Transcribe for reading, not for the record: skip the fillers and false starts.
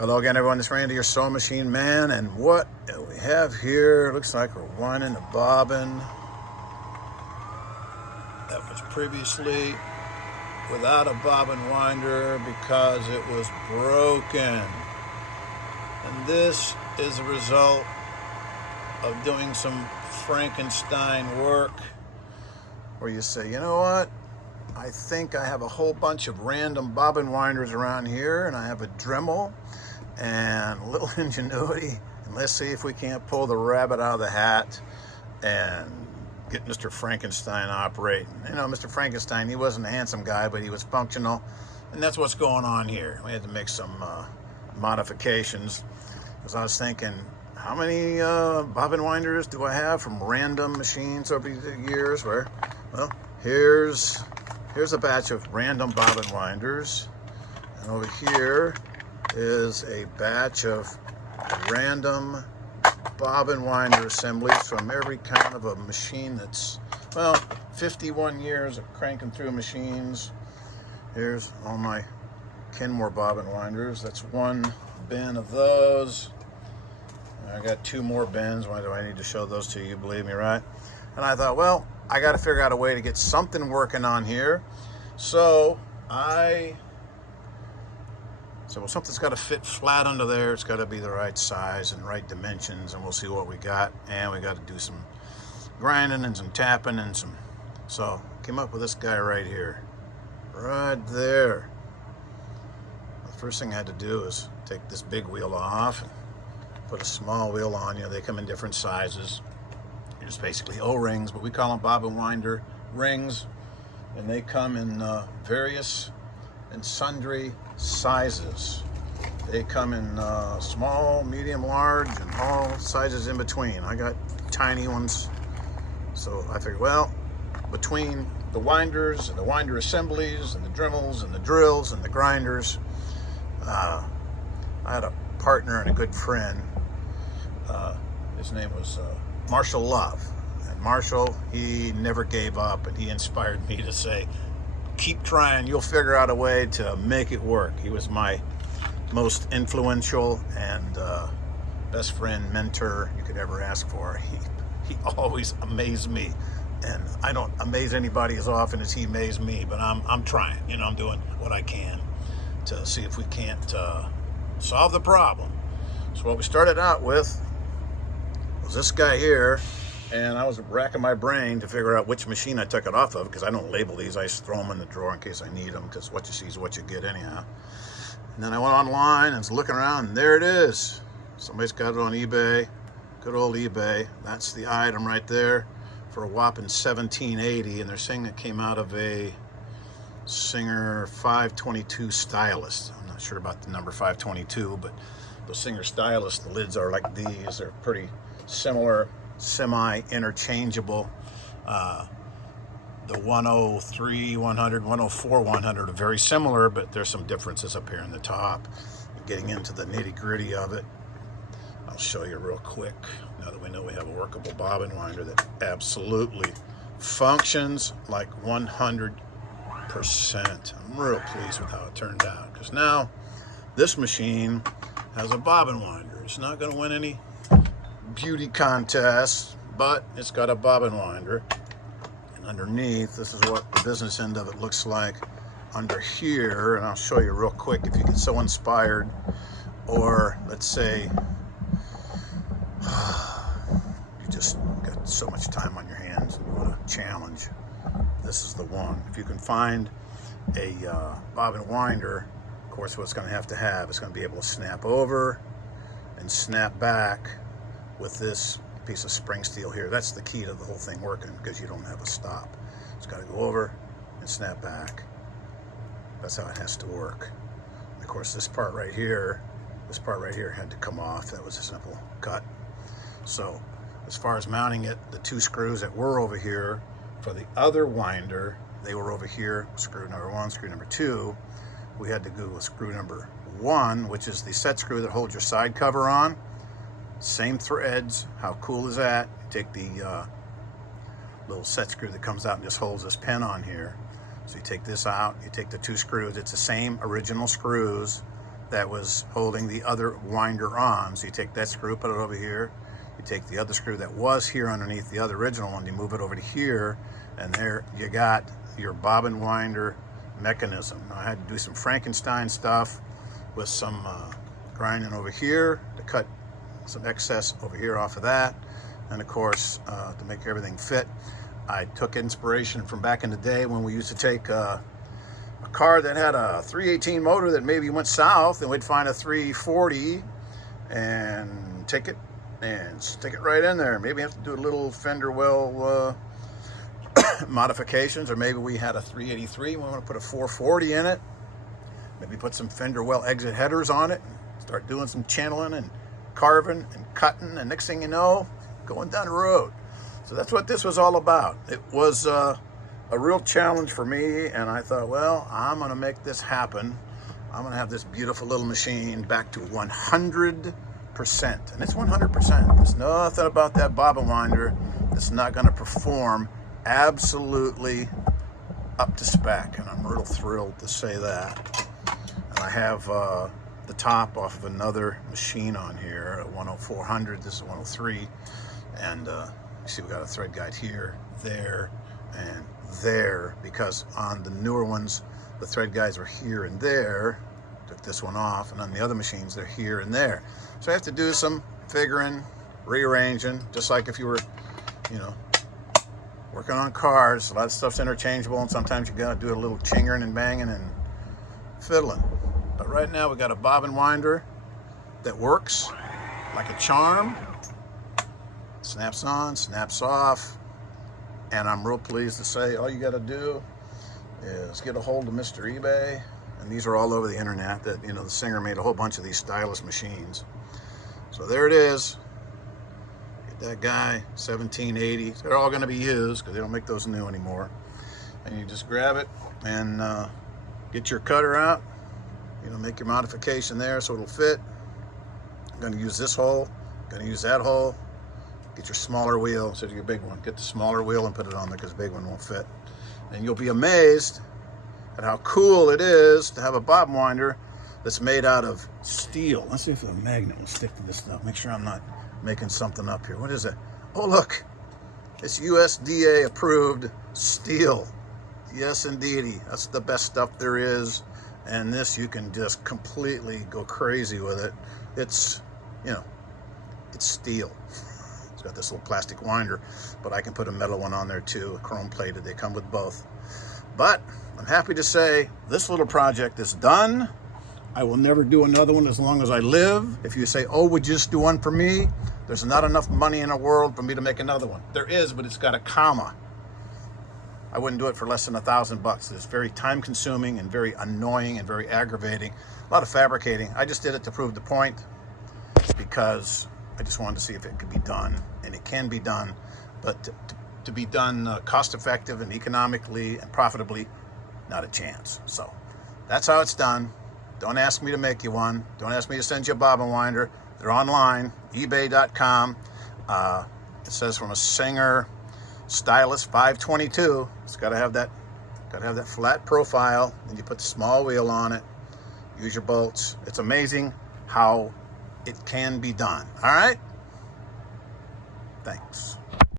Hello again, everyone. This is Randy, your sewing machine man, and what we have here looks like we're winding the bobbin that was previously without a bobbin winder because it was broken. And this is a result of doing some Frankenstein work where you say, you know what? I think I have a whole bunch of random bobbin winders around here, and I have a Dremel and a little ingenuity, and let's see if we can't pull the rabbit out of the hat and get Mr. Frankenstein operating. You know, Mr. Frankenstein, he wasn't a handsome guy, but he was functional, and that's what's going on here. We had to make some modifications, because I was thinking, how many bobbin winders do I have from random machines over the years? Well, here's a batch of random bobbin winders, and over here is a batch of random bobbin winder assemblies from every kind of a machine that's, well, 51 years of cranking through machines. Here's all my KENMORE bobbin winders. That's one bin of those. I got two more bins. Why do I need to show those to you? Believe me, right? And I thought, well, I got to figure out a way to get something working on here. So well, something's got to fit flat under there. It's got to be the right size and right dimensions, and we'll see what we got. And we got to do some grinding and some tapping and some. So came up with this guy right here, right there. The first thing I had to do is take this big wheel off and put a small wheel on. You know, they come in different sizes. They're just basically O-rings, but we call them bobbin winder rings, and they come in various and sundry sizes. They come in small, medium, large, and all sizes in between. I got tiny ones, so I figured, well, between the winders and the winder assemblies and the Dremels and the drills and the grinders, I had a partner and a good friend. His name was Marshall Love, and Marshall, he never gave up, and he inspired me to say, keep trying, you'll figure out a way to make it work. He was my most influential and best friend, mentor you could ever ask for. He always amazed me, and I don't amaze anybody as often as he amazed me, but I'm trying. You know, I'm doing what I can to see if we can't solve the problem. So what we started out with was this guy here, and I was racking my brain to figure out which machine I took it off of, because I don't label these. I just throw them in the drawer in case I need them, because what you see is what you get anyhow. And then I went online and was looking around, and there it is. Somebody's got it on eBay. Good old eBay. That's the item right there for a whopping $17.80, and they're saying it came out of a Singer 522 Stylist. I'm not sure about the number 522, but the Singer Stylist, the lids are like these. They're pretty similar, semi-interchangeable. The 103, 100, 104, 100 are very similar, but there's some differences up here in the top. Getting into the nitty-gritty of it, I'll show you real quick. Now that we know we have a workable bobbin winder that absolutely functions like 100%. I'm real pleased with how it turned out, because now this machine has a bobbin winder. It's not going to win any beauty contests, but it's got a bobbin winder. And underneath, this is what the business end of it looks like under here, and I'll show you real quick if you get so inspired, or let's say you just got so much time on your hands and you want a challenge. This is the one. If you can find a bobbin winder, of course what it's going to have, it's going to be able to snap over and snap back with this piece of spring steel here. That's the key to the whole thing working, because you don't have a stop. It's got to go over and snap back. That's how it has to work. And of course, this part right here had to come off. That was a simple cut. So as far as mounting it, the two screws that were over here for the other winder, they were over here, screw number one, screw number two. We had to go with screw number one, which is the set screw that holds your side cover on. Same threads. How cool is that? You take the little set screw that comes out and just holds this pin on here. So you take this out, you take the two screws. It's the same original screws that was holding the other winder on. So you take that screw, put it over here. You take the other screw that was here underneath the other original one, you move it over to here, and there you got your bobbin winder mechanism. Now, I had to do some Frankenstein stuff with some grinding over here to cut some excess over here off of that, and of course to make everything fit. I took inspiration from back in the day when we used to take a car that had a 318 motor that maybe went south, and we'd find a 340 and take it and stick it right in there. Maybe have to do a little fender well modifications, or maybe we had a 383 and we want to put a 440 in it. Maybe put some fender well exit headers on it, start doing some channeling and carving and cutting, and next thing you know, going down the road. So that's what this was all about. It was a real challenge for me, and I thought, well, I'm going to make this happen. I'm going to have this beautiful little machine back to 100%. And it's 100%. There's nothing about that bobbin winder that's not going to perform absolutely up to spec, and I'm real thrilled to say that. And I have the top off of another machine on here, a 10400. This is 103, and you see we got a thread guide here, there, and there, because on the newer ones the thread guides were here and there. Took this one off, and on the other machines they're here and there. So I have to do some figuring, rearranging, just like if you were, you know, working on cars. A lot of stuff's interchangeable, and sometimes you gotta do a little chingering and banging and fiddling. But right now we got a bobbin winder that works like a charm. Snaps on, snaps off, and I'm real pleased to say all you got to do is get a hold of Mr. eBay, and these are all over the internet. That, you know, the singer made a whole bunch of these Stylist machines. So there it is. Get that guy, 1780. They're all going to be used because they don't make those new anymore. And you just grab it and get your cutter out. You know, make your modification there so it'll fit. I'm going to use this hole. Going to use that hole. Get your smaller wheel instead of your big one. Get the smaller wheel and put it on there because the big one won't fit. And you'll be amazed at how cool it is to have a bobbin winder that's made out of steel. Let's see if the magnet will stick to this stuff. Make sure I'm not making something up here. What is it? Oh, look. It's USDA approved steel. Yes, indeedy. That's the best stuff there is. And this, you can just completely go crazy with it. It's, you know, it's steel. It's got this little plastic winder, but I can put a metal one on there too, chrome plated. They come with both. But I'm happy to say this little project is done. I will never do another one as long as I live. If you say, oh, would you just do one for me? There's not enough money in the world for me to make another one. There is, but it's got a comma. I wouldn't do it for less than $1,000. It's very time consuming and very annoying and very aggravating. A lot of fabricating. I just did it to prove the point because I just wanted to see if it could be done, and it can be done, but to be done cost effective and economically and profitably, not a chance. So that's how it's done. Don't ask me to make you one. Don't ask me to send you a bobbin winder. They're online, ebay.com. It says from a Singer Stylist 522. It's got to have that flat profile, and you put the small wheel on it. Use your bolts. It's amazing how it can be done. All right? Thanks.